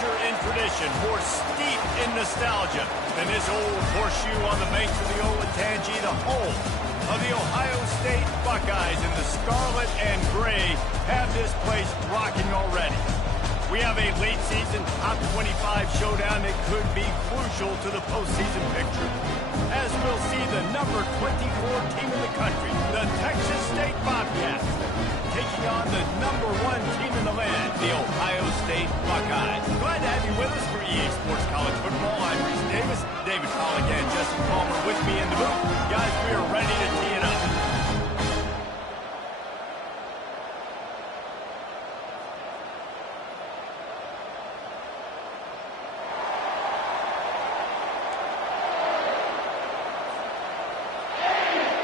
richer in tradition, more steep in nostalgia than this old horseshoe on the banks of the old Ncaa, the home of the Ohio State Buckeyes. And the scarlet and gray have this place rocking already. We have a late season top 25 showdown that could be crucial to the postseason picture, as we'll see the number 24 team in the country, the Texas State Bobcats, taking on the number 1 team in the land, the Ohio State Buckeyes. Glad to have you with us for EA Sports College Football. I'm Reese Davis, David Pollock and Jesse Palmer with me in the booth. Guys, we are ready to tee it up.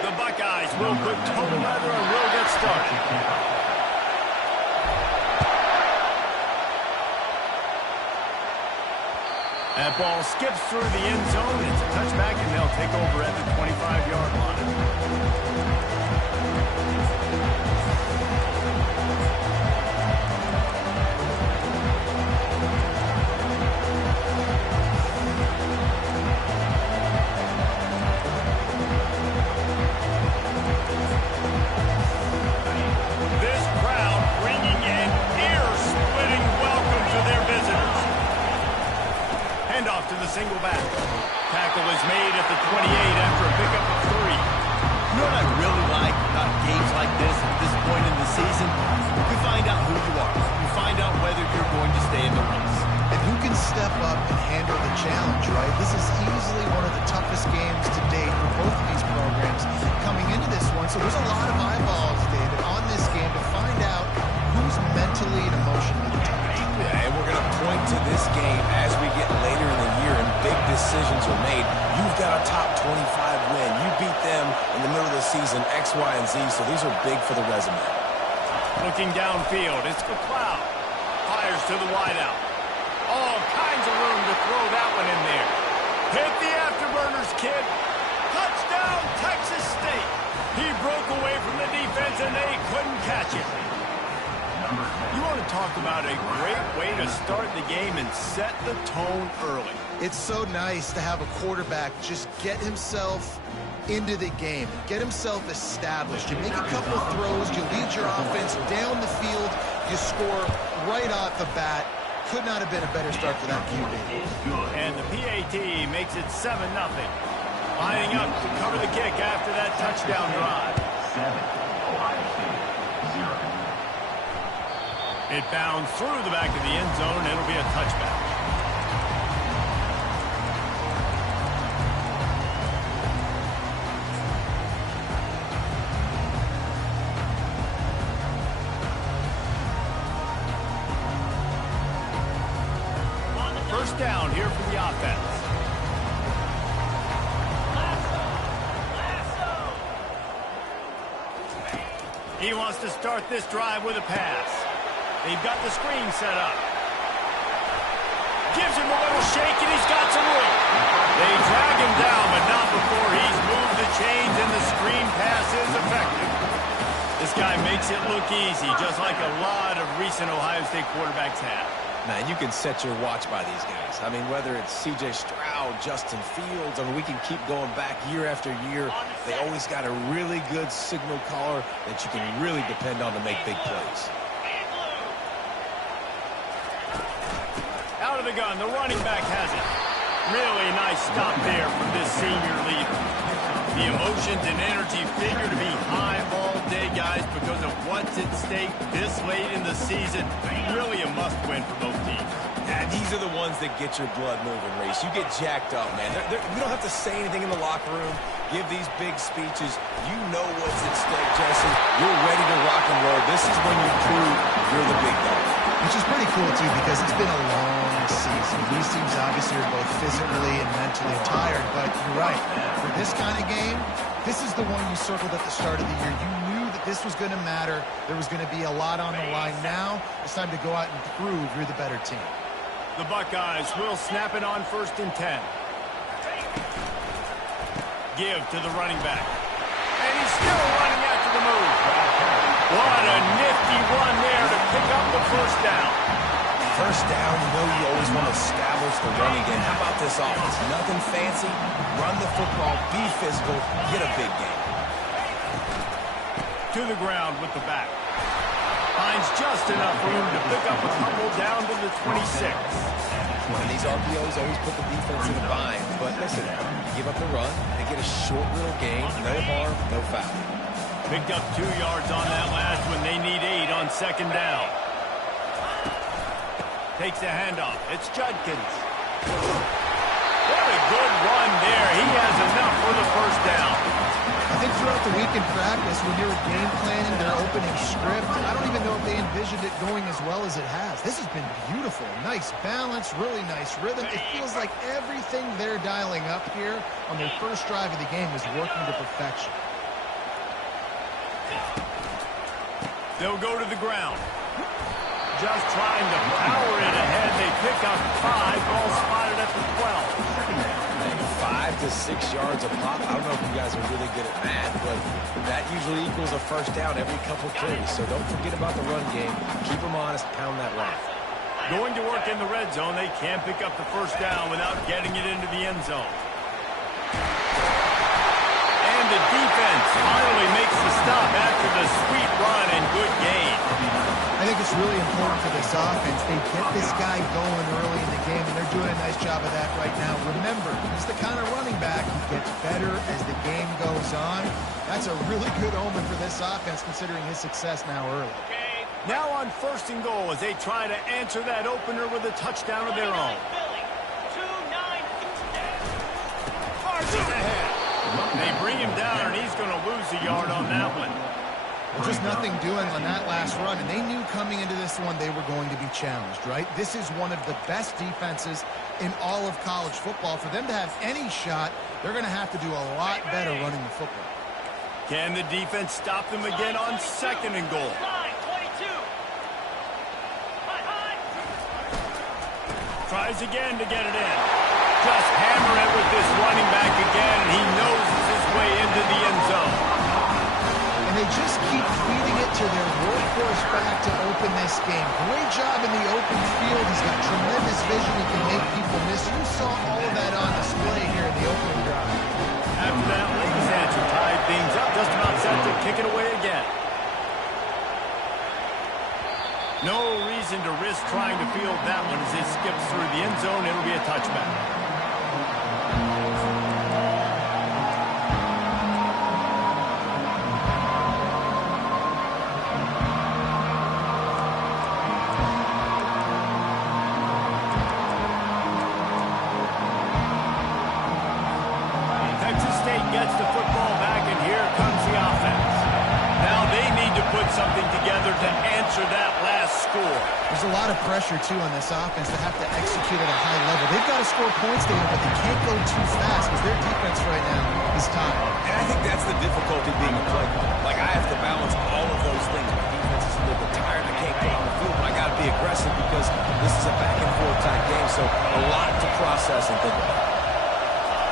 The Buckeyes will put total leather and will get started. That ball skips through the end zone. It's a touchback, and they'll take over at the 25-yard line. This crowd bringing an ear-splitting welcome to their visitors. Handoff to the single back. Tackle is made at the 28 after a pickup of 3. You know what I really like about games like this at this point in the season? You find out who you are. You find out whether you're going to stay in the race. And who can step up and handle the challenge, right? This is easily one of the toughest games to date for both of these programs coming into this one. So there's a lot of eyeballs, David, on this game to find out who's mentally and emotionally the toughest. Yeah, and we're going to point to this game as we get later in the year and big decisions are made. You've got a top 25 win. You beat them in the middle of the season, X, Y, and Z, so these are big for the resume. Looking downfield, it's McLeod. Fires to the wideout. All kinds of room to throw that one in there. Hit the afterburners, kid. Touchdown, Texas State. He broke away from the defense, and they couldn't catch it. You want to talk about a great way to start the game and set the tone early. It's so nice to have a quarterback just get himself into the game, get himself established. You make a couple of throws, you lead your offense down the field, you score right off the bat. Could not have been a better start for that QB. And the PAT makes it 7-0. Lining up to cover the kick after that touchdown drive. 7, Ohio State, 0. It bounds through the back of the end zone. It'll be a touchback. First down here for the offense. He wants to start this drive with a pass. They've got the screen set up. Gives him a little shake, and he's got some room. They drag him down, but not before he's moved the chains, and the screen pass is effective. This guy makes it look easy, just like a lot of recent Ohio State quarterbacks have. Man, you can set your watch by these guys. I mean, whether it's C.J. Stroud, Justin Fields, I mean, we can keep going back year after year. They always got a really good signal caller that you can really depend on to make big plays. Out of the gun, the running back has it. Really nice stop there from this senior leader. The emotions and energy figure to be high all day, guys, because of what's at stake this late in the season. Really a must-win for both teams. Yeah, these are the ones that get your blood moving, Reese. You get jacked up, man. You don't have to say anything in the locker room. Give these big speeches. You know what's at stake, Jesse. You're ready to rock and roll. This is when you prove you're the big dog. Which is pretty cool, too, because it's been a long season. These teams obviously are both physically and mentally tired, but you're right. For this kind of game, this is the one you circled at the start of the year. You knew that this was going to matter. There was going to be a lot on the line. Now it's time to go out and prove you're the better team. The Buckeyes will snap it on 1st and 10. Give to the running back. And he's still running after the move. What a nifty run there to pick up the first down. First down, you know you always want to establish the running game. How about this offense? Nothing fancy. Run the football, be physical, get a big game. To the ground with the back. Finds just enough room to pick up a couple down to the 26. And these RPOs always put the defense in a bind. But listen, give up the run, they get a short little gain, no harm, no foul. Picked up 2 yards on that last one. They need 8 on second down. Takes a handoff. It's Judkins. What a good run there. He has enough for the first down. I think throughout the week in practice, when you're game planning their opening script, I don't even know if they envisioned it going as well as it has. This has been beautiful. Nice balance, really nice rhythm. It feels like everything they're dialing up here on their first drive of the game is working to perfection. They'll go to the ground. Just trying to power it ahead. They pick up 5. Ball spotted at the 12. 5 to 6 yards a pop. I don't know if you guys are really good at math, but that usually equals a first down every couple carries. So don't forget about the run game. Keep them honest. Pound that rock. Going to work in the red zone. They can't pick up the first down without getting it into the end zone. And the defense finally makes the stop after the sweet run and good gain. I think it's really important for this offense. They get this guy going early in the game, and they're doing a nice job of that right now. Remember, he's the kind of running back who gets better as the game goes on. That's a really good omen for this offense, considering his success now early. Now on first and goal as they try to answer that opener with a touchdown of their own. Marching ahead. They bring him down, and he's going to lose a yard on that one. Just nothing doing on that last run, and they knew coming into this one they were going to be challenged, right? This is one of the best defenses in all of college football. For them to have any shot, they're going to have to do a lot better running the football. Can the defense stop them again on second and goal? Tries again to get it in. Just hammer it with this running back again, and he noses his way into the end zone. And they just keep feeding it to their workhorse back to open this game. Great job in the open field. He's got tremendous vision. He can make people miss. You saw all of that on display here in the opening drive. After that, Ladies answer tied things up. Just about set to kick it away again. No reason to risk trying to field that one as it skips through the end zone. It'll be a touchback. Gets the football back, and here comes the offense. Now they need to put something together to answer that last score. There's a lot of pressure, too, on this offense to have to execute at a high level. They've got to score points there, but they can't go too fast because their defense right now is tired. And I think that's the difficulty being a play caller. Like, I have to balance all of those things. My defense is a little bit tired. I can't get on the field, but I got to be aggressive because this is a back-and-forth type game, so a lot to process and think about.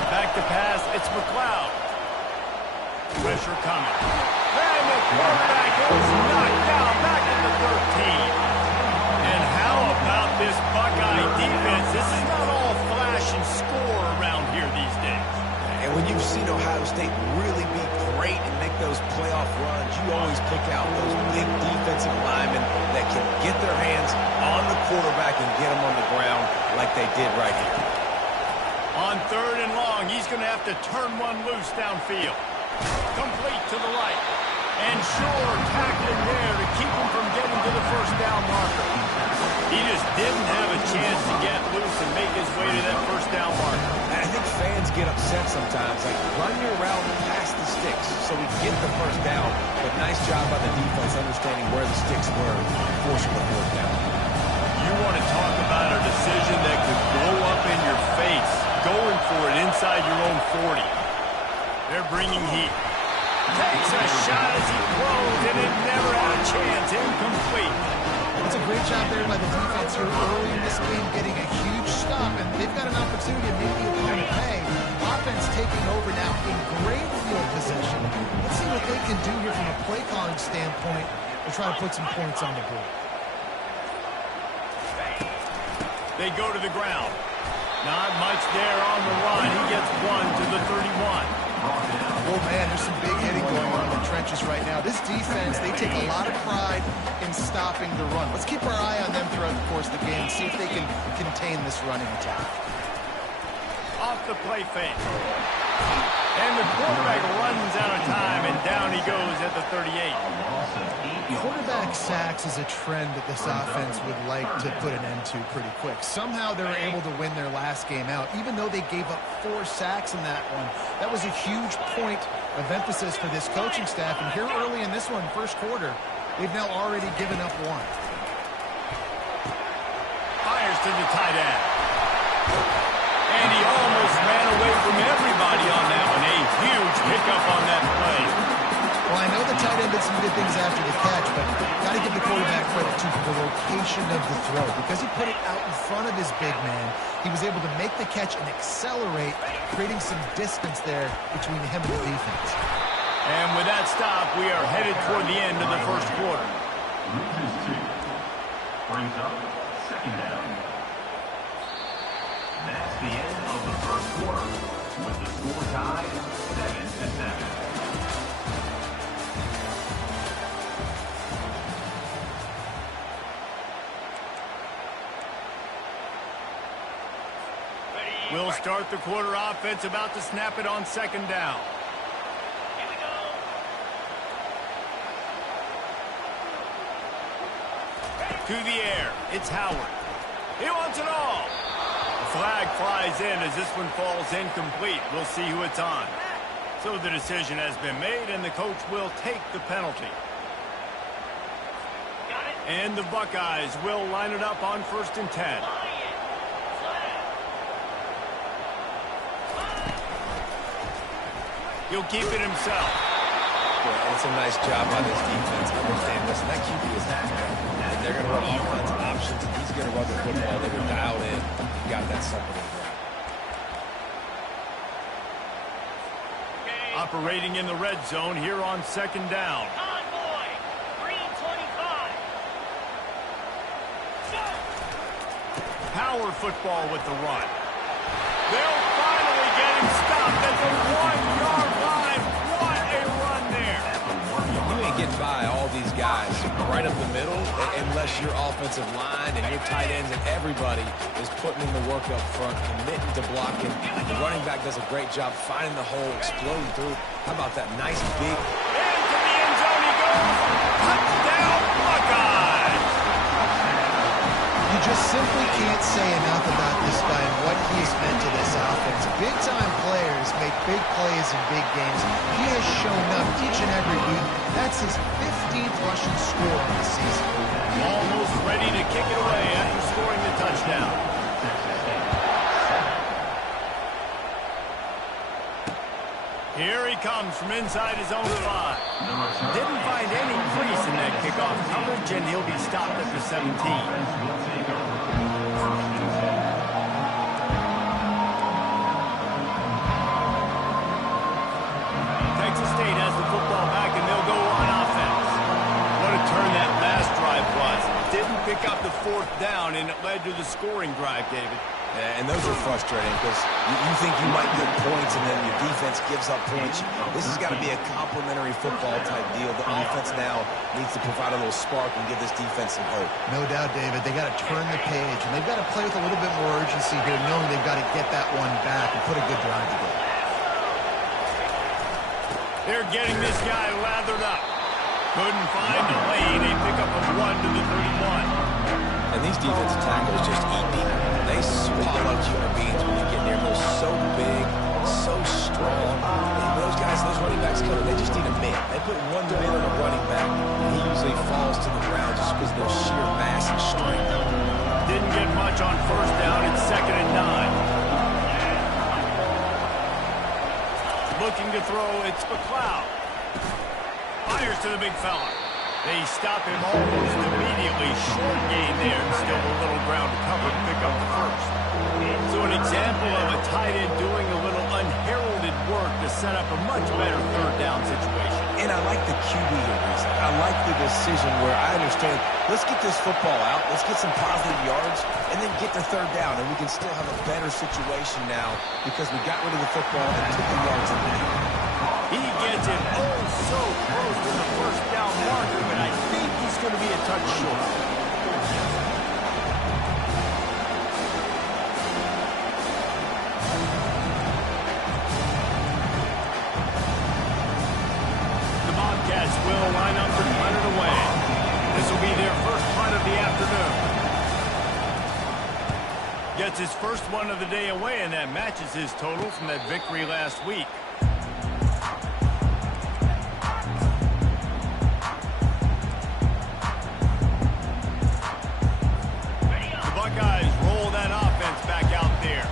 Back to pass, it's McLeod. Pressure coming. And the quarterback is knocked down back to the 13. And how about this Buckeye defense? This is not all flash and score around here these days. And when you've seen Ohio State really be great and make those playoff runs, you always pick out those big defensive linemen that can get their hands on the quarterback and get them on the ground like they did right here. On third and long, he's going to have to turn one loose downfield. Complete to the right. And sure, tackling there to keep him from getting to the first down marker. He just didn't have a chance to get loose and make his way to that first down marker. I think fans get upset sometimes. Like, run your route past the sticks so we get the first down. But nice job by the defense understanding where the sticks were, forcing the fourth down. You want to talk about a decision that could blow up in your face. Going for it inside your own 40. They're bringing heat. Takes a shot as he throws, and it never had a chance. Incomplete. It's a great job there by the defense here early in this game, getting a huge stop, and they've got an opportunity to make the opponent pay. Offense taking over now in great field position. Let's see what they can do here from a play calling standpoint to try to put some points on the board. They go to the ground. Not much there on the run. He gets one to the 31. Oh, man, there's some big hitting going on in the trenches right now. This defense, they take a lot of pride in stopping the run. Let's keep our eye on them throughout the course of the game and see if they can contain this running attack. Off the play fake. And the quarterback runs out of time, and down he goes at the 38. Quarterback sacks is a trend that this offense would like to put an end to pretty quick. Somehow they were able to win their last game out, even though they gave up 4 sacks in that one. That was a huge point of emphasis for this coaching staff. And here early in this one, first quarter, they've now already given up 1. Fires to the tight end. And he almost ran away from everybody on that one. A huge pickup on that play. Well, I know the tight end did some good things after the catch, but got to give the quarterback credit to the location of the throw. Because he put it out in front of his big man, he was able to make the catch and accelerate, creating some distance there between him and the defense. And with that stop, we are headed toward the end of the first quarter. Loses 2. Brings up second down. That's the end of the first quarter, with the score tied 7-7. We'll start the quarter offense, about to snap it on second down. Here we go. To the air, it's Howard. He wants it all. The flag flies in as this one falls incomplete. We'll see who it's on. So the decision has been made, and the coach will take the penalty. And the Buckeyes will line it up on 1st and 10. He'll keep it himself. Yeah, it's a nice job by this defense. Understand, listen, that QB is not good. And they're going to run offensive options, and he's going to run the football. They were dialed in. He got that something in there. Operating in the red zone here on second down. Convoy, green 25. Go! Power football with the run. They'll finally get him stopped at the 1-yard line. What a run there. You ain't getting by all these guys right up the middle unless your offensive line and your tight ends and everybody is putting in the work up front, committing to blocking. The running back does a great job finding the hole, exploding through. How about that nice big... Into the end zone he goes. Touchdown, Buckeyes. You just simply can't say enough about this guy and what he has meant to this offense. Big-time players make big plays in big games. He has shown up each and every week. That's his 15th rushing score on the season. Almost ready to kick it away after scoring the touchdown. Here he comes from inside his own 5. Didn't find any crease in that kickoff coverage, and he'll be stopped at the 17. Texas State has the football back, and they'll go on offense. What a turn that last drive was. Didn't pick up the 4th down, and it led to the scoring drive, David. Yeah, and those are frustrating because you think you might get points and then your defense gives up points. This has got to be a complimentary football type deal. The offense now needs to provide a little spark and give this defense some hope. No doubt, David. They got to turn the page, and they've got to play with a little bit more urgency here, knowing they've got to get that one back and put a good drive together. They're getting this guy lathered up. Couldn't find the lane. A pickup of 1 to the 31. And these defensive tackles just eat people. They swallow human beings when you get near them. They're so big, so strong. And those guys, those running backs coming, they just need a man. They put one man on a running back, and he usually falls to the ground just because of their sheer mass and strength. Didn't get much on 1st down. It's 2nd and 9. Looking to throw, it's McLeod. Fires to the big fella. They stop him almost immediately. Short gain there. Still a little ground to cover to pick up the 1st. So an example of a tight end doing a little unheralded work to set up a much better third down situation. And I like the QB here, Reese. I like the decision where I understand, let's get this football out, let's get some positive yards, and then get the third down, and we can still have a better situation now because we got rid of the football and took the yards in the end. He gets it oh so close to the first down marker, but I think he's going to be a touch short. The Bobcats will line up and punt it away. This will be their first punt of the afternoon. Gets his first one of the day away, and that matches his total from that victory last week. Buckeyes roll that offense back out there.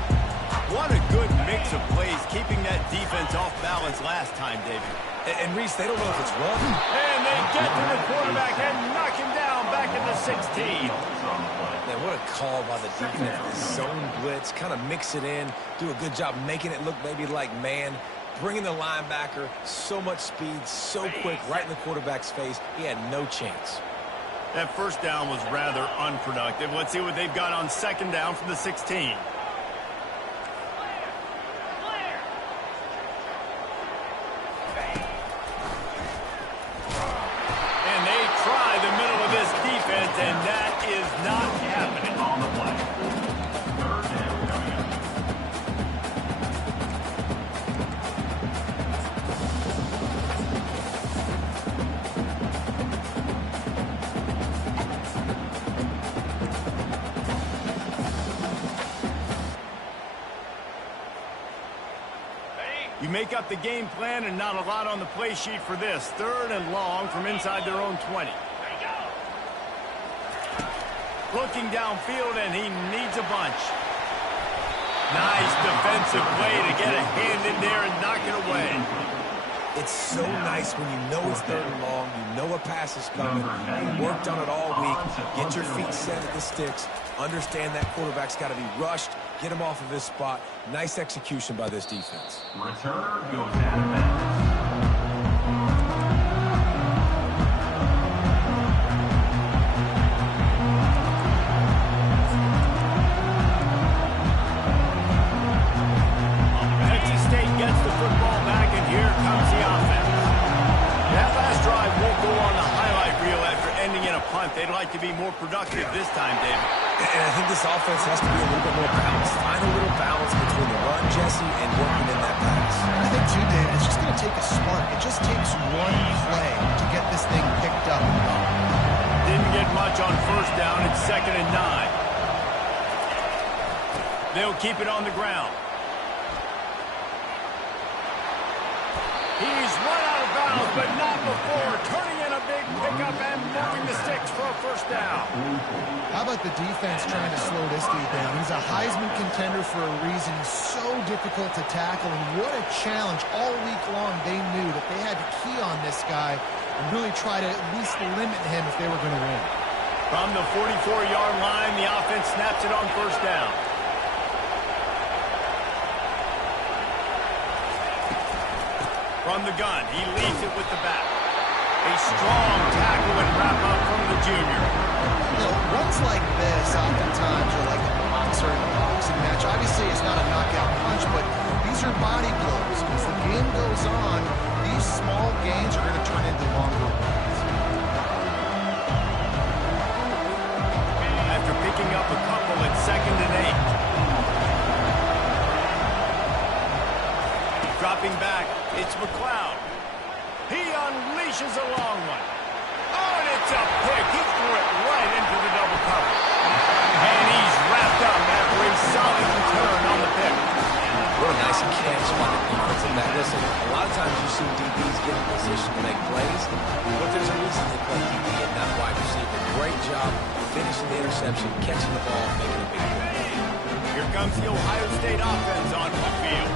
What a good mix of plays, keeping that defense off balance last time, David. And Reese, they don't know if it's run. And they get to the quarterback and knock him down back at the 16. Man, what a call by the defense. The zone blitz, kind of mix it in, do a good job making it look maybe like man, bringing the linebacker, so much speed, so quick, right in the quarterback's face. He had no chance. That first down was rather unproductive. Let's see what they've got on second down from the 16. And they try the middle of this defense, and that is not happening. On the play. Third down coming up. You make up the game plan and not a lot on the play sheet for this. Third and long from inside their own 20. Looking downfield, and he needs a bunch. Nice defensive play to get a hand in there and knock it away. It's so nice when you know it's third and long, you know a pass is coming, you worked on it all week, get your feet set at the sticks, understand that quarterback's got to be rushed, get him off of his spot. Nice execution by this defense. Return goes out of bounds. Texas State gets the football back, and here comes the offense. That last drive won't go on the highlight reel after ending in a punt. They'd like to be more productive this time, David. And I think this offense has to be a little bit more balanced. Find a little balance between the run, Jesse, and working in that pass. I think, too, David, it's just going to take a spark. It just takes one play to get this thing picked up. Didn't get much on first down. It's 2nd and 9. They'll keep it on the ground. He's run out of bounds, but not before. Turning in a big pickup and moving the sticks for a first down. How about the defense trying to slow this dude down? He's a Heisman contender for a reason. He's so difficult to tackle, and what a challenge. All week long, they knew that they had to key on this guy and really try to at least limit him if they were going to win. From the 44-yard line, the offense snaps it on first down. From the gun, he leads it with the back. A strong tackle and wrap-up from the junior. You know, runs like this oftentimes are like a boxer in a boxing match. Obviously, it's not a knockout punch, but these are body blows. As the game goes on, these small gains are going to turn into longer ones. After picking up a couple at 2nd and 8. Dropping back, it's McLeod. He unleashes a long one. Oh, and it's a pick. He threw it right into the double cover. And he's wrapped up after a solid return on the pick. What a nice catch by the defensive back. Listen, a lot of times you see DBs get in position to make plays, but there's a reason they play DB and not wide receiver. Great job finishing the interception, catching the ball, making a big play. Here comes the Ohio State offense on the field.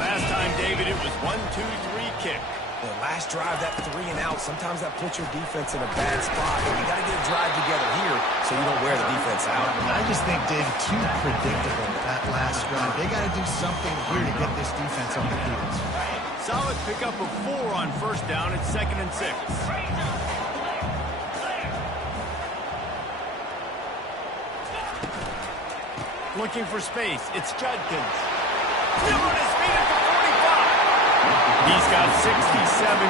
Last time, David, it was 1-2-3 kick. The last drive, that 3 and out, sometimes that puts your defense in a bad spot. And you got to get a drive together here so you don't wear the defense out. I just think, Dave, too predictable, that last drive. They got to do something here to get this defense on the heels. Solid pickup of 4 on first down. It's 2nd and 6. Looking for space. It's Judkins. Still on his feet at the 45. He's got 67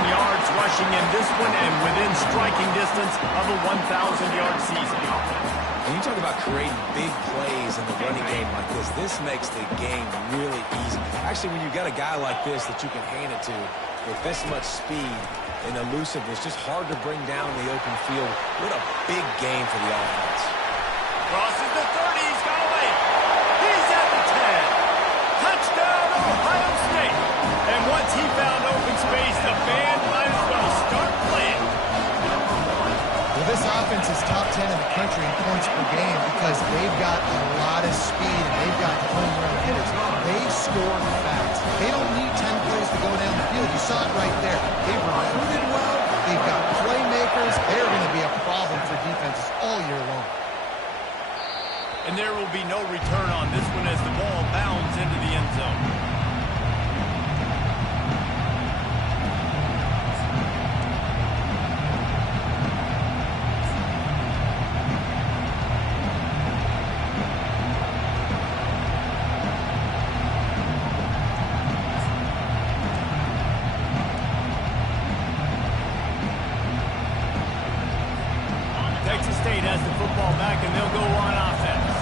yards rushing in this one and within striking distance of a 1,000-yard season. When you talk about creating big plays in the running game like this makes the game really easy. Actually, when you've got a guy like this that you can hand it to with this much speed and elusiveness, just hard to bring down in the open field. What a big game for the offense. Crosses the 30. He's got away. He's at the 10. Touchdown, Ohio State. And once he found open space, the band might as well start playing. Well, this offense is top 10 in the country in points per game because they've got a lot of speed and they've got home run hitters. They score fast. They don't need 10 plays to go down the field. You saw it right there. They've recruited well. They've got playmakers. They're going to be a problem for defenses all year long. And there will be no return on this one as the ball bounds into the end zone. Texas State has the football back, and they'll go on offense.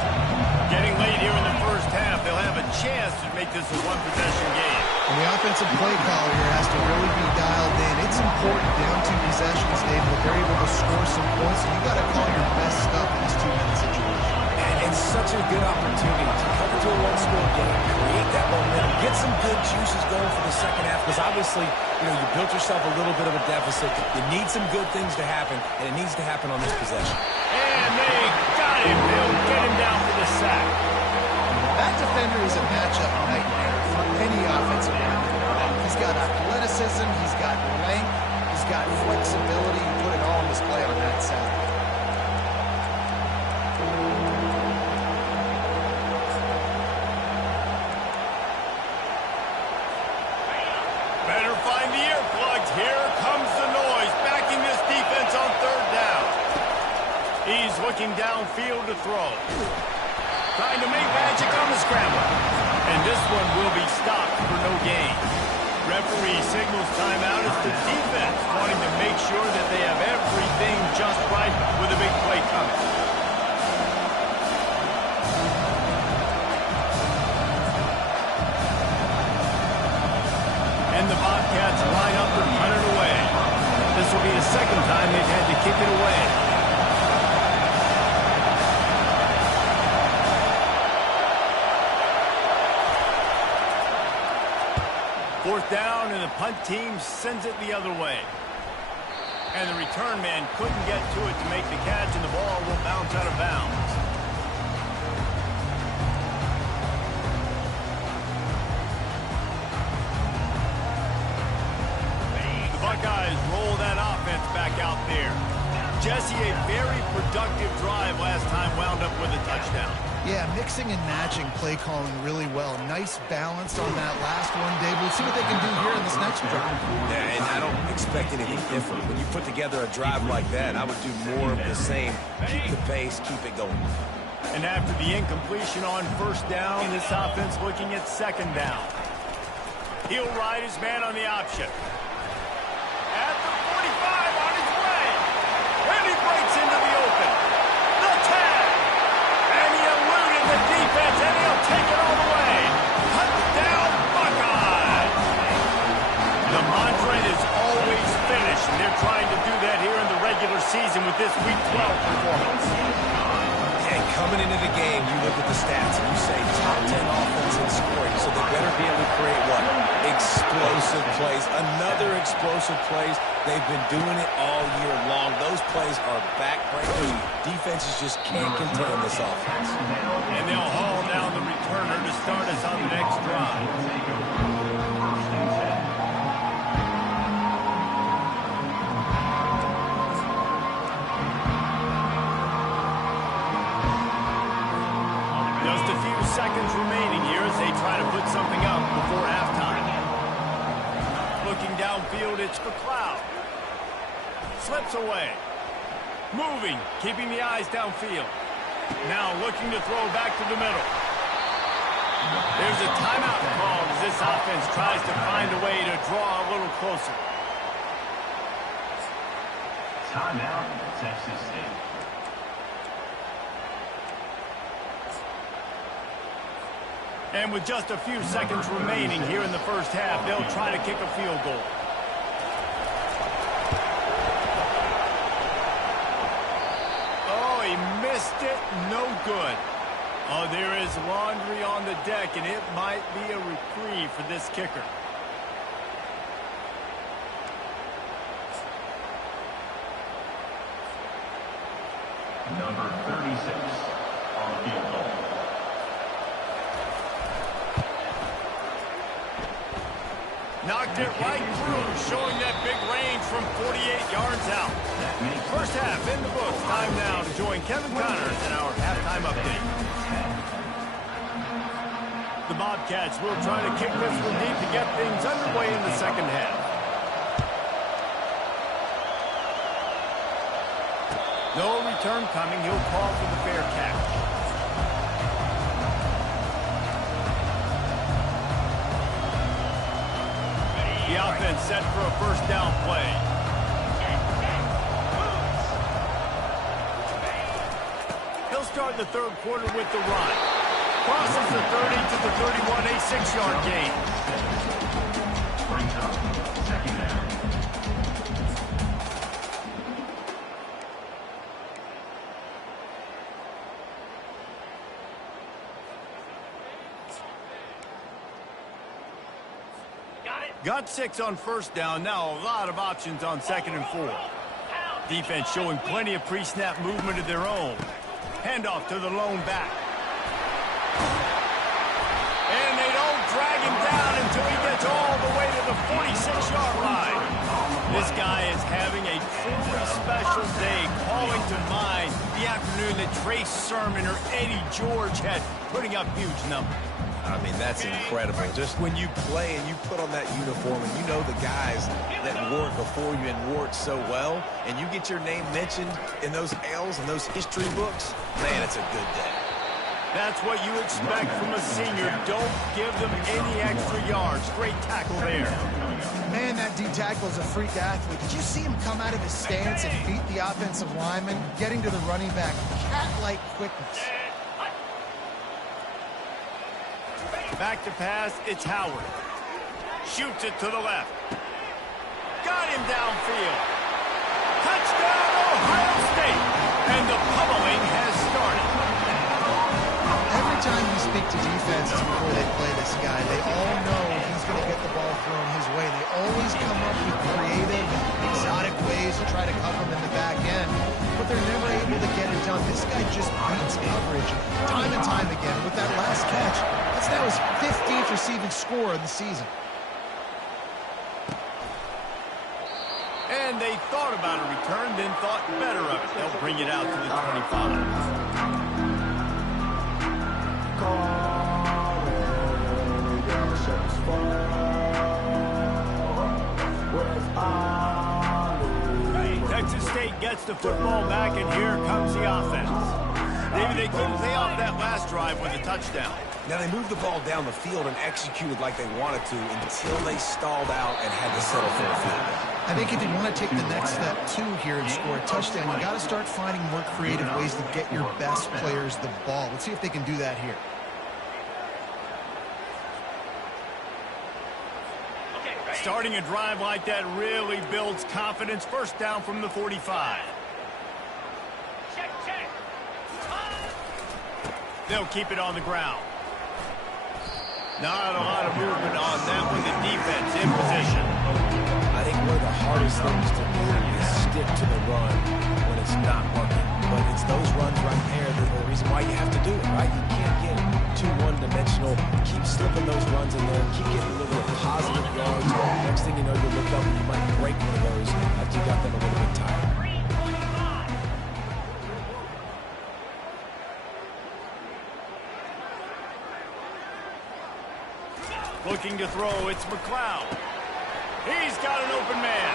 Getting late here in the first half, they'll have a chance to make this a one-possession game. And the offensive play caller here has to really be dialed in. It's important down 2 possessions, Dave, that they're able to score some points. So you got to call your best stuff in this 2-minute situation. And it's such a good opportunity to come into a one-score game, create that momentum, get some good juices going for the second half, because obviously, you built yourself a little bit of a deficit. You need some good things to happen, and it needs to happen on this possession. And they got him. They'll get him down for the sack. That defender is a matchup nightmare for any offensive lineman. He's got athleticism, he's got length, he's got flexibility. You put it all on display on that side. Better find the earplugs. Here comes the noise, backing this defense on 3rd down. He's looking downfield to throw. Trying to make magic on the scramble. And this one will be stopped for no gain. Referee signals timeout as the defense wanting to make sure that they have everything just right with a big play coming. And the Bobcats line up and punt it away. This will be the 2nd time they've had to kick it away. Fourth down, and the punt team sends it the other way. And the return man couldn't get to it to make the catch, and the ball will bounce out of bounds. The Buckeyes roll that offense back out there. Jesse, a very productive drive last time, wound up with a touchdown. Yeah, mixing and matching play calling really well. Nice balance on that last one, Dave. We'll see what they can do here in this next drive. Yeah, and I don't expect anything different. When you put together a drive like that, I would do more of the same. Keep the pace, keep it going. And after the incompletion on 1st down, this offense looking at 2nd down. He'll ride his man on the option. At the 45 on his way. And he breaks into the open. The tag. And he eluded the defense, and he'll take it all the way. Touchdown, Buckeyes. The mantra is always finish, and they're trying to do that here in the regular season with this Week 12 performance. And coming into the game, you look at the stats and you say top 10 offense in scoring, so they better be able to create what? Explosive plays. Another explosive plays. They've been doing it all year long. Those plays are backbreakers. Defenses just can't contain this offense. And they'll haul down the returner to start us on the next drive. Just a few seconds remaining here as they try to put something up before halftime. Looking downfield, it's McLeod. Slips away. Moving, keeping the eyes downfield. Now looking to throw back to the middle. There's a timeout called as this offense tries to find a way to draw a little closer. Timeout, Texas State. And with just a few seconds remaining here in the first half, they'll try to kick a field goal. Oh, he missed it. No good. Oh, there is laundry on the deck, and it might be a reprieve for this kicker. Number 36 on the field goal. Knocked it right through, showing that big range from 48 yards out. First half in the books. Time now to join Kevin Connors in our halftime update. The Bobcats will try to kick this one deep to get things underway in the second half. No return coming. He'll call for the fair catch. The offense set for a first down play. He'll start the third quarter with the run. Crosses the 30 to the 31, a 6-yard gain. Brings up second down. Got 6 on first down. Now a lot of options on 2nd and 4. Defense showing plenty of pre-snap movement of their own. Handoff to the lone back. And they don't drag him down until he gets all the way to the 46-yard line. This guy is having a truly special day, calling to mind the afternoon that Trace Sermon or Eddie George had, putting up huge numbers. I mean, that's incredible. Just when you play and you put on that uniform and you know the guys that wore it before you and wore it so well, and you get your name mentioned in those L's and those history books, man, it's a good day. That's what you expect from a senior. Don't give them any extra yards. Great tackle there. Man, that D tackle is a freak athlete. Did you see him come out of his stance and beat the offensive lineman, getting to the running back? Cat-like quickness. Back to pass, it's Howard. Shoots it to the left. Got him downfield. Touchdown, Ohio State. And the pummeling has started. Every time you speak to defenses before they play this guy, they all know he's going to get the ball thrown his way. They always come up with creative, exotic ways to try to cover him in the back end, but they're never able to get it done. This guy just beats coverage time and time again with that last catch. That's now his 15th receiving score of the season. And they thought about a return, then thought better of it. They'll bring it out to the 25. Texas State gets the football back, and here comes the offense. Maybe they couldn't pay off that last drive with a touchdown. Now, they moved the ball down the field and executed like they wanted to until they stalled out and had to settle for a field goal. I think if you want to take the next step, too, here and score a touchdown, you got to start finding more creative ways to get your best players the ball. Let's see if they can do that here. Starting a drive like that really builds confidence. First down from the 45. Check, check. They'll keep it on the ground. Not a lot of movement on that one. The defense in position. I think one of the hardest things to do is stick to the run when it's not working. But it's those runs right there that are the reason why you have to do it, right? You can't get too one-dimensional. Keep slipping those runs in there. Keep getting a little positive yards. Next thing you know, you look up and you might break one of those after you got them a little bit tired. 325. Looking to throw, it's McLeod. He's got an open man.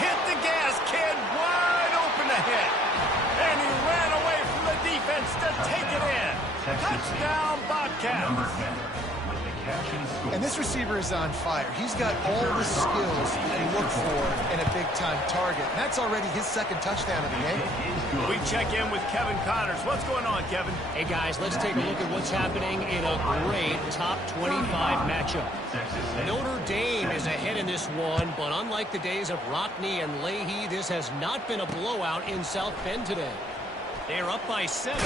Hit the gas, kid, wide open ahead. And he ran away from the defense to take it in. Touchdown, Bobcats. And this receiver is on fire. He's got all the skills that you look for in a big-time target. And that's already his second touchdown of the game. We check in with Kevin Connors. What's going on, Kevin? Hey, guys, let's take a look at what's happening in a great top 25 matchup. Notre Dame is ahead in this one, but unlike the days of Rockney and Leahy, this has not been a blowout in South Bend today. They're up by 7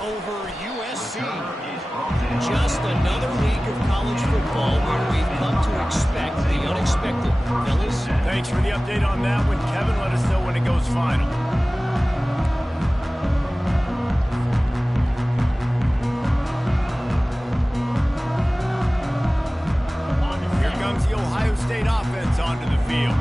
over USC. Just another week of college football where we've come to expect the unexpected. Fellas? Thanks for the update on that one, Kevin. Let us know when it goes final. Here comes the Ohio State offense onto the field.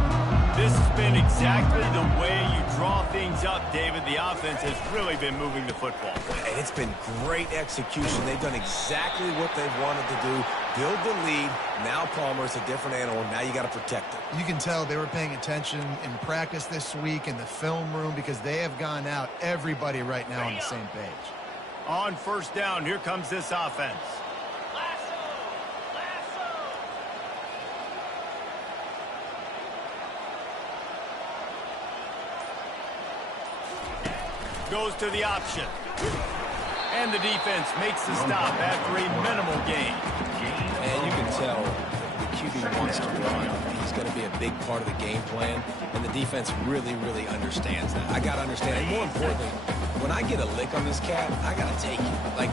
This has been exactly the way you draw things up, David. The offense has really been moving the football. And it's been great execution. They've done exactly what they've wanted to do. Build the lead. Now Palmer's a different animal. Now you got to protect it. You can tell they were paying attention in practice this week in the film room because they have gone out, everybody right now on the same page. On first down, here comes this offense. Goes to the option. And the defense makes the stop after a minimal gain. And you can tell the QB wants to run. He's going to be a big part of the game plan. And the defense really, really understands that. I got to understand. And more importantly, when I get a lick on this cat, I got to take it. Like,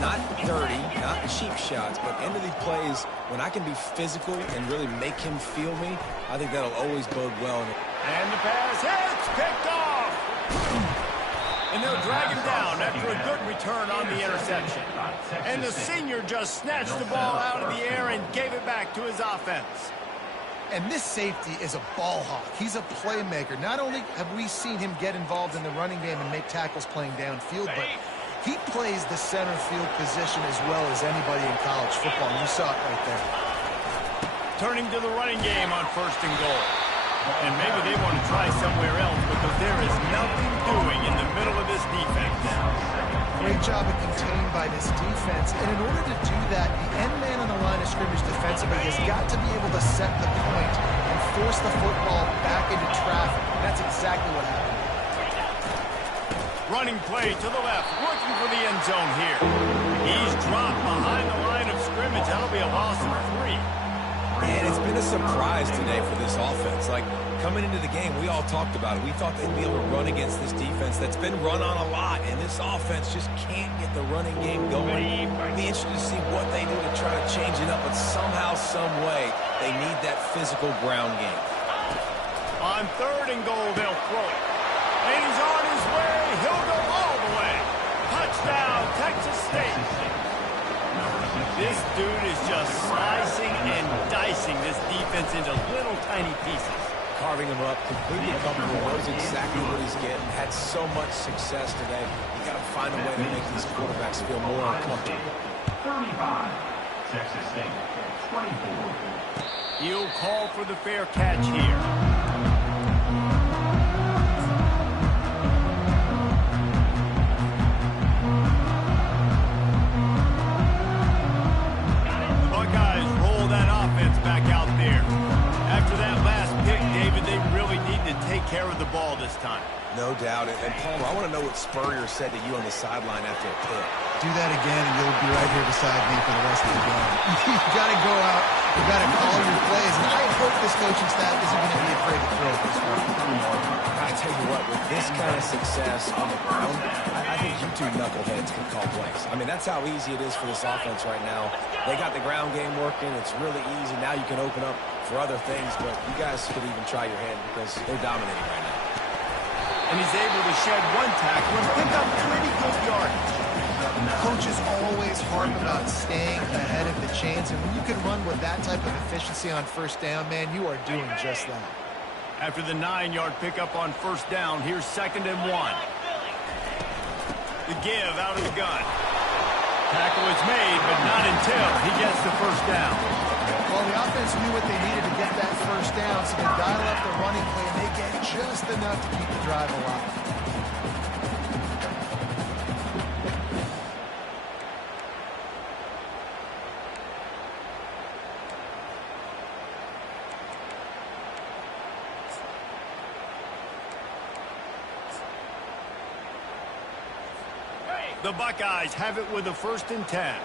not dirty, not cheap shots, but end of the plays, when I can be physical and really make him feel me, I think that'll always bode well. And the pass hits, picked off. And they'll drag him down after a good return on the interception. And the senior just snatched the ball out of the air and gave it back to his offense. And this safety is a ball hawk. He's a playmaker. Not only have we seen him get involved in the running game and make tackles playing downfield, but he plays the center field position as well as anybody in college football. You saw it right there. Turning to the running game on first and goal. And maybe they want to try somewhere else because there is nothing doing in the middle of this defense. Great job of contained by this defense. And in order to do that, the end man on the line of scrimmage defensively has got to be able to set the point and force the football back into traffic. And that's exactly what happened. Running play to the left, looking for the end zone here. He's dropped behind the line of scrimmage. That'll be a loss of 3. And it's been a surprise today for this offense. Like, coming into the game, we all talked about it. We thought they'd be able to run against this defense that's been run on a lot, and this offense just can't get the running game going. Be interested to see what they do to try to change it up, but somehow, some way, they need that physical ground game. On third and goal, they'll throw it. And he's on his way. He'll go all the way. Touchdown, Texas State. This dude is just slicing and dicing this defense into little tiny pieces. Carving him up, completely comfortable, knows exactly what he's getting, had so much success today. You got to find a way to make these quarterbacks feel more uncomfortable. 35, Texas State, 24. He'll call for the fair catch here. Back out there. After that last pick, David, they really need to take care of the ball this time. No doubt. And Palmer, I want to know what Spurrier said to you on the sideline after a pick. Do that again, and you'll be right here beside me for the rest of the game. You've got to go out. You've got to call your plays. And I hope this coaching staff isn't going to be afraid to throw this one. I tell you what, with this kind of success on the ground, I think you two knuckleheads can call plays. I mean, that's how easy it is for this offense right now. They got the ground game working. It's really easy. Now you can open up for other things, but you guys could even try your hand because they're dominating right now. And he's able to shed one tackle and pick up pretty good yardage. Coaches always harp about staying ahead of the chains, and when you can run with that type of efficiency on first down, man, you are doing just that. After the 9-yard pickup on first down, here's 2nd and 1. The give out of the gun. Tackle is made, but not until he gets the first down. Well, the offense knew what they needed to get that first down, so they dial up the running play, and they get just enough to keep the drive alive. The Buckeyes have it with a 1st and 10.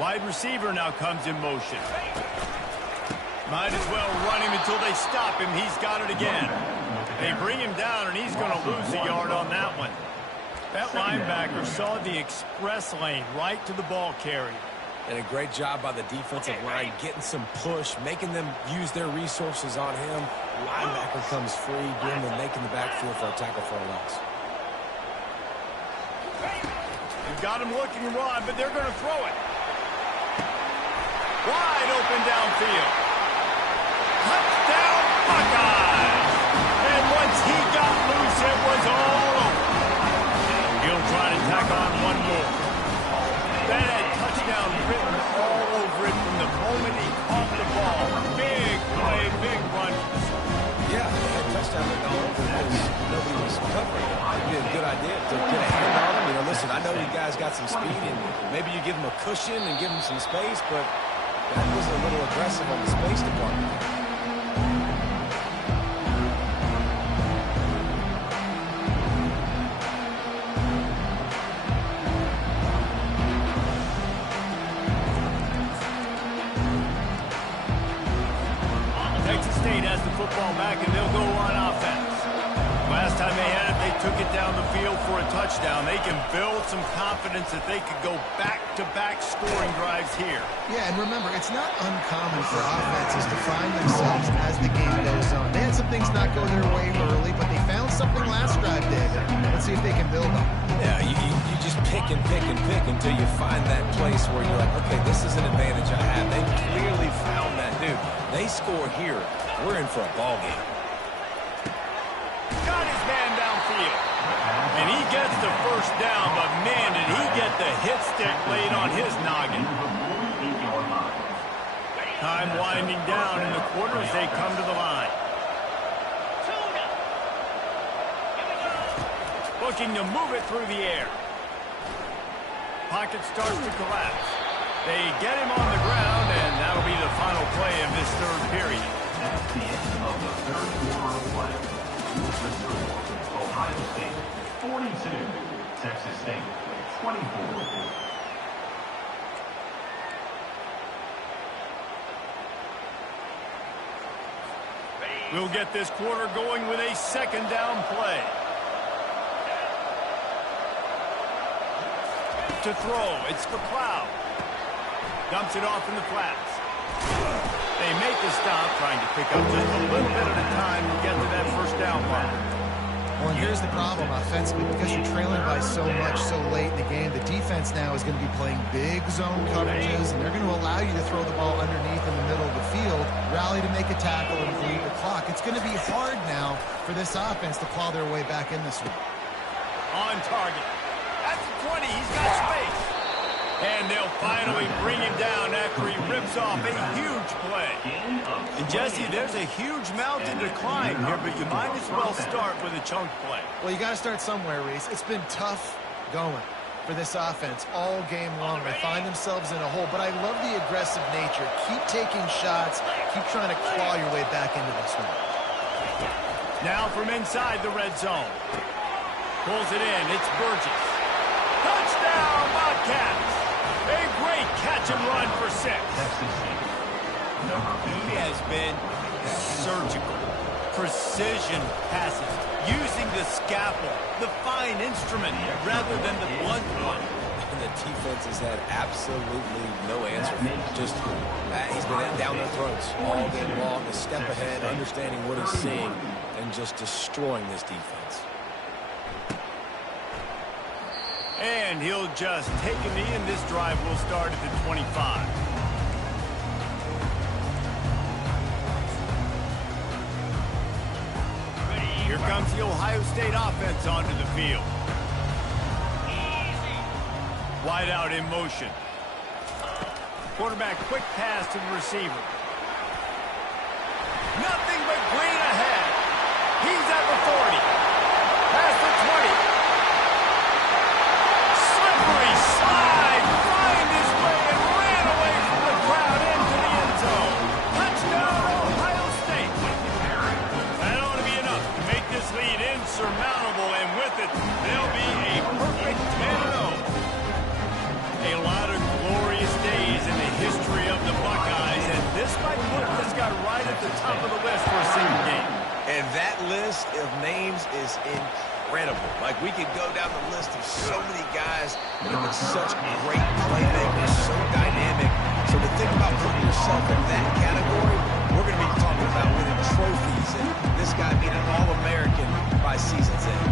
Wide receiver now comes in motion. Might as well run him until they stop him. He's got it again. They bring him down, and he's going to lose a yard on that one. That linebacker saw the express lane right to the ball carrier. And a great job by the defensive line, getting some push, making them use their resources on him. Linebacker comes free, getting them making the backfield for a tackle for a loss. You've got him looking Rod, but they're going to throw it. Wide open downfield. Touchdown Buckeyes! And once he got loose, it was all over. He'll try to tack on one more. That had touchdown written all over it from the moment he caught the ball. Big play, big run. Yeah, they had touchdown written all over because nobody was covering. It'd be a good idea to get a hand on him. You know, listen, I know you guys got some speed, and maybe you give him a cushion and give him some space, but that was a little aggressive on the space department. Texas State has the football back, and they'll go on offense. Last time they had it, they took it down the field for a touchdown. They can build some confidence that they could go back-to-back scoring drives here. Yeah, and remember, it's not uncommon for offenses to find themselves as the game goes on. They had some things not go their way early, but they found something last drive, David. Let's see if they can build on it. Yeah, you just pick and pick and pick until you find that place where you're like, okay, this is an advantage I have. They clearly found that, dude. They score here, we're in for a ball game. Got his man downfield. And he gets the first down, but man, did he get the hit stick laid on his noggin. Time winding down in the quarter as they come to the line. Looking to move it through the air. Pocket starts to collapse. They get him on the ground, and that'll be the final play of this 3rd period. That's the end of the 3rd quarter of play. Ohio State 42, Texas State 24. We'll get this quarter going with a 2nd down play. To throw, it's McLeod. Dumps it off in the flats. They make the stop, trying to pick up just a little bit at a time to get to that 1st down line. Well, and here's the problem offensively. Because you're trailing by so much so late in the game, the defense now is going to be playing big zone coverages, and they're going to allow you to throw the ball underneath in the middle of the field, rally to make a tackle, and bleed the clock. It's going to be hard now for this offense to claw their way back in this one. On target. That's the 20. He's got space. And they'll finally bring him down after he rips off a huge play. And Jesse, there's a huge mountain to climb here, but you might as well start with a chunk play. Well, you got to start somewhere, Reese. It's been tough going for this offense all game long. They find themselves in a hole, but I love the aggressive nature. Keep taking shots. Keep trying to claw your way back into this one. Now from inside the red zone. Pulls it in. It's Burgess. Touchdown, Bobcats. A great catch and run for 6. He has been surgical. Precision passes. Using the scalpel, the fine instrument, rather than the blunt one. And the defense has had absolutely no answer. Just, he's been down their throats all game long, a step ahead, understanding what he's seeing, and just destroying this defense. And he'll just take a knee, and this drive will start at the 25. Here comes the Ohio State offense onto the field. Wide out in motion. Quarterback quick pass to the receiver. Nothing but green ahead. He's at the 40. Past the 20. Slippery slide. Find his way and ran away from the crowd into the end zone. Touchdown, Ohio State. That ought to be enough to make this lead insurmountable, and with it, they'll be a perfect 10-0. A lot of glorious days in the history of the Buckeyes, and this might put this guy right at the top of the list for a single game. And that list of names is incredible. Like, we could go down the list of so many guys that have been such great playmakers, so dynamic. So to think about putting yourself in that category, we're going to be talking about winning trophies and this guy being an All-American by season's end.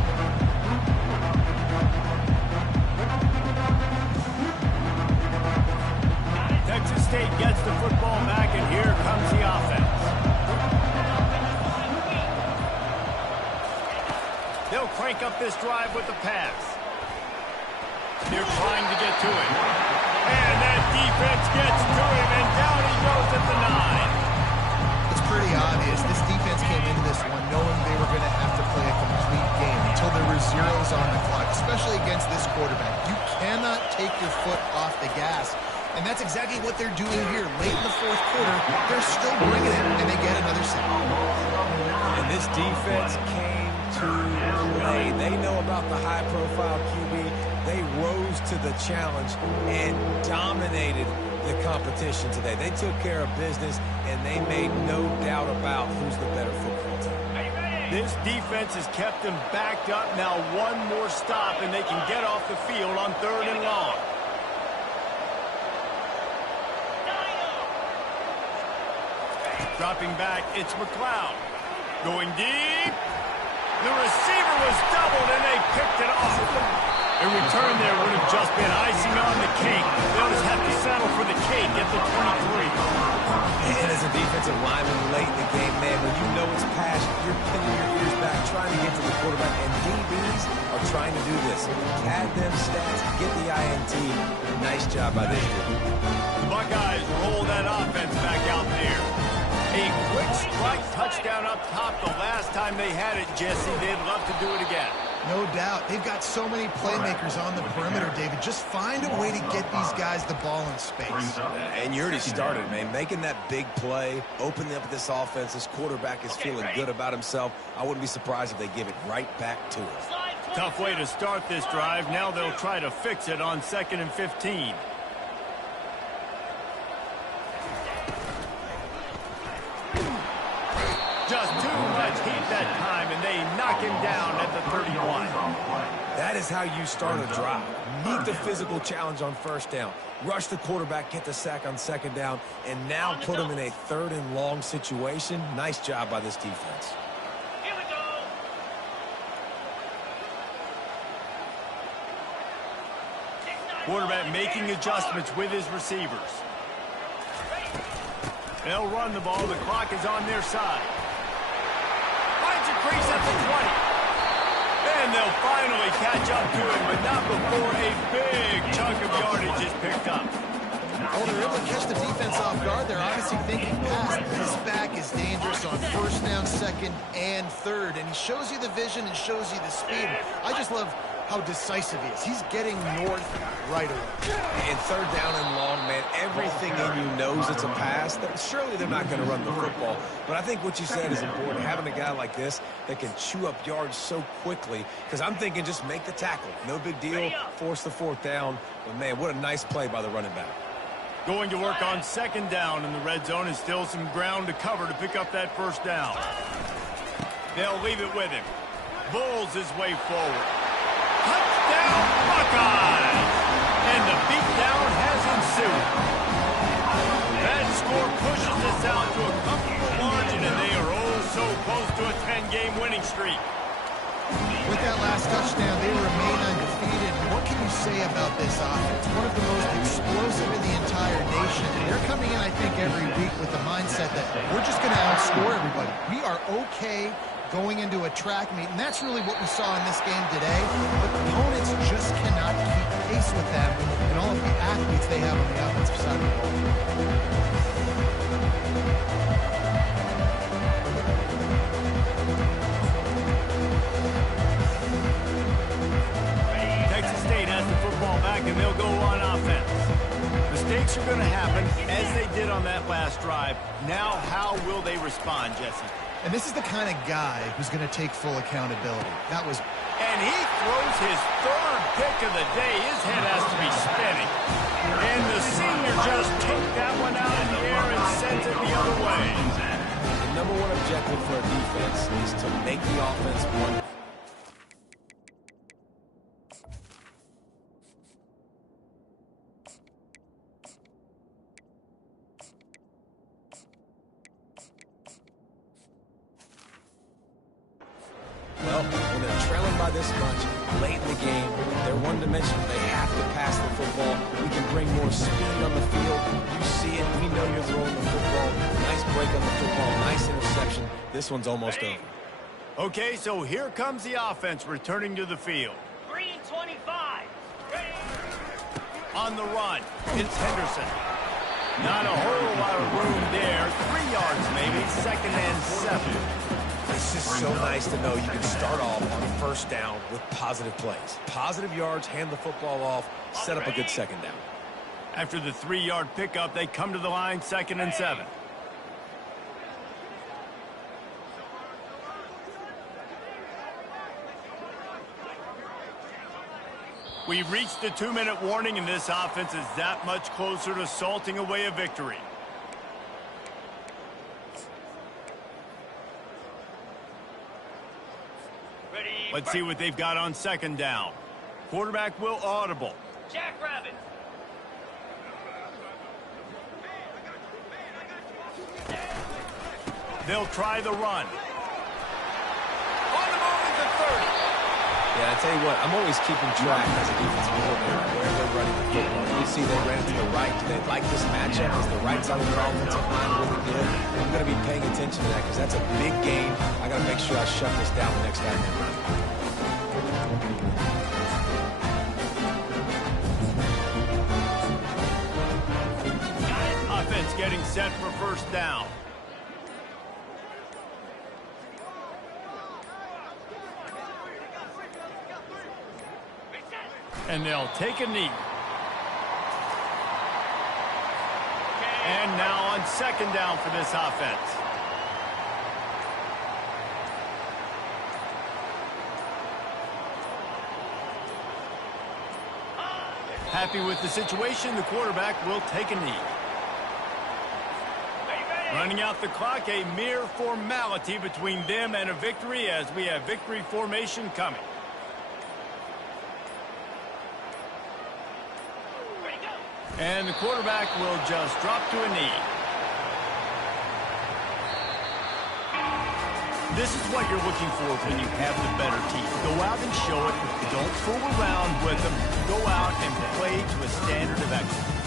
Texas State gets the football back, and here comes the offense. They'll crank up this drive with the pass. They're trying to get to him. And that defense gets to him, and down he goes at the 9. It's pretty obvious. This defense came into this one knowing they were going to have to play a complete game until there were zeros on the clock, especially against this quarterback. You cannot take your foot off the gas. And that's exactly what they're doing here. Late in the fourth quarter, they're still bringing it, and they get another sack. And this defense came to play. They know about the high-profile QB. They rose to the challenge and dominated the competition today. They took care of business, and they made no doubt about who's the better football team. This defense has kept them backed up. Now one more stop, and they can get off the field on 3rd and long. Dropping back, it's McLeod. Going deep. The receiver was doubled, and they picked it off. A return there would have just been icing on the cake. They'll just have to settle for the cake at the 23. And as a defensive lineman late in the game, man, when you know it's passion, you're pinning your ears back, trying to get to the quarterback, and DBs are trying to do this. Pad them stats, get the INT. Nice job by this dude. The Buckeyes roll that offense back out there. A quick strike touchdown up top the last time they had it, Jesse. They'd love to do it again. No doubt. They've got so many playmakers on the perimeter, David. Just find a way to get these guys the ball in space. And you already started, man. Making that big play, opening up this offense. This quarterback is feeling good about himself. I wouldn't be surprised if they give it right back to him. Tough way to start this drive. Now they'll try to fix it on 2nd and 15. Just too much heat that time, and they knock him down at the 31. That is how you start a drive. Meet the physical challenge on 1st down. Rush the quarterback, get the sack on 2nd down, and now put him in a 3rd and long situation. Nice job by this defense. Here we go. Quarterback making adjustments with his receivers. They'll run the ball. The clock is on their side. Finds a crease at the 20. And they'll finally catch up to him, but not before a big chunk of yardage is picked up. Oh, they're able to catch the defense off guard. They're obviously thinking pass. This back is dangerous on 1st down, 2nd, and 3rd. And he shows you the vision and shows you the speed. I just love how decisive he is. He's getting north right away. And 3rd down and long, man, everything in you knows it's a pass. Surely they're not going to run the football. But I think what you said is important. Having a guy like this that can chew up yards so quickly. Because I'm thinking just make the tackle. No big deal. Force the 4th down. But, man, what a nice play by the running back. Going to work on 2nd down in the red zone, and still some ground to cover to pick up that 1st down. They'll leave it with him. Bulls his way forward. Touchdown, Buckeyes! And the beatdown has ensued. That score pushes us out to a comfortable margin, and they are oh so close to a 10-game winning streak. With that last touchdown, they remain undefeated. What can you say about this offense? One of the most explosive in the entire nation. And they're coming in, I think, every week with the mindset that we're just going to outscore everybody. We are okay going into a track meet, and that's really what we saw in this game today. But opponents just cannot keep pace with them and all of the athletes they have on the offensive side of the ball. and they'll go on offense. Mistakes are going to happen, as they did on that last drive. Now, how will they respond, Jesse? And this is the kind of guy who's going to take full accountability. And he throws his third pick of the day. His head has to be spinning. And the senior just took that one out in the air and sent it the other way. The number one objective for a defense is to make the offense one. Well, when they're trailing by this much, late in the game, they're one-dimensional. They have to pass the football. We can bring more speed on the field. You see it. We know you're throwing the football. Nice break on the football. Nice interception. This one's almost over. Okay, so here comes the offense returning to the field. Green 25. Ready. On the run, it's Henderson. Not a whole lot of room there. 3 yards maybe, 2nd and 7. It's just so nice to know you can start off on a first down with positive plays. Positive yards, hand the football off, set up a good 2nd down. After the 3-yard pickup, they come to the line, 2nd and 7. We've reached the 2-minute warning, and this offense is that much closer to salting away a victory. Let's see what they've got on 2nd down. Quarterback will audible. Jackrabbit. They'll try the run. On the move at the 30. Yeah, I tell you what, I'm always keeping track as a defensive coordinator where they're running the football. You see they ran it to the right. Do they like this matchup? Is the right side of their offensive line really good? I'm going to be paying attention to that because that's a big game. I got to make sure I shut this down the next time they run. Offense getting set for 1st down. And they'll take a knee. And now on 2nd down for this offense. Happy with the situation, the quarterback will take a knee. Running out the clock, a mere formality between them and a victory as we have victory formation coming. And the quarterback will just drop to a knee. This is what you're looking for when you have the better team. Go out and show it. Don't fool around with them. Go out and play to a standard of excellence.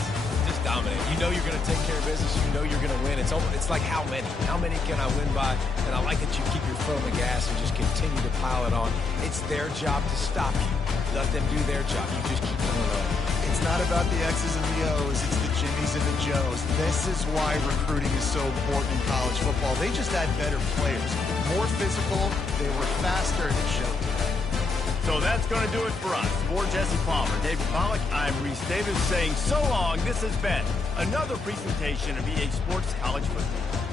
Just dominate. You know you're going to take care of business. You know you're going to win. It's like how many? How many can I win by? And I like that you keep your foot on the gas and just continue to pile it on. It's their job to stop you. Let them do their job. You just keep going on. It's not about the X's and the O's. It's the Jimmies and the Joes. This is why recruiting is so important in college football. They just had better players. More physical. They were faster, and it showed today. So that's going to do it for us. For Jesse Palmer, David Pollack, I'm Reese Davis saying so long. This has been another presentation of EA Sports College Football.